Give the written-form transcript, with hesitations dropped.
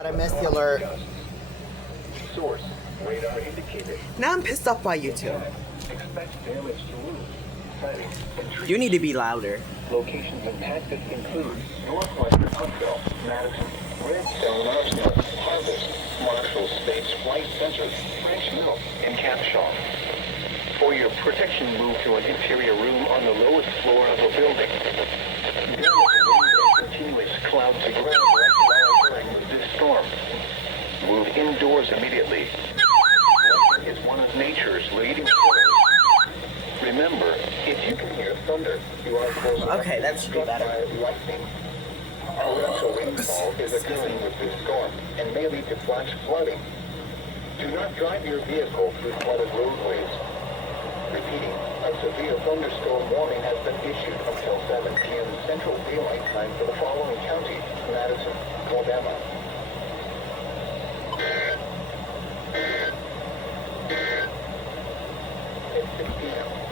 I missed the alert. Source, radar indicated. Now I'm pissed off by you two. Expect damage to roofs. Planning and trees. You need to be louder. Locations impacted include Northwestern Huntsville, Madison, Redstone Arsenal, Harvest, Marshall Space Flight Center, French Mill, and Capshaw. For your protection, move to an interior room on the lowest floor of a building. Continuous cloud to ground right occurring with this storm. Move indoors immediately. Lightning is one of nature's leading killers. Remember, if you can hear thunder, you are close enough Okay, that should be better. by lightning. Torrential rainfall is occurring with this storm and may lead to flash flooding. Do not drive your vehicle through flooded roadways. Repeating, a severe thunderstorm warning has been issued until 7 p.m. Central Daylight Time for the following counties: Madison, Alabama. At 6 p.m.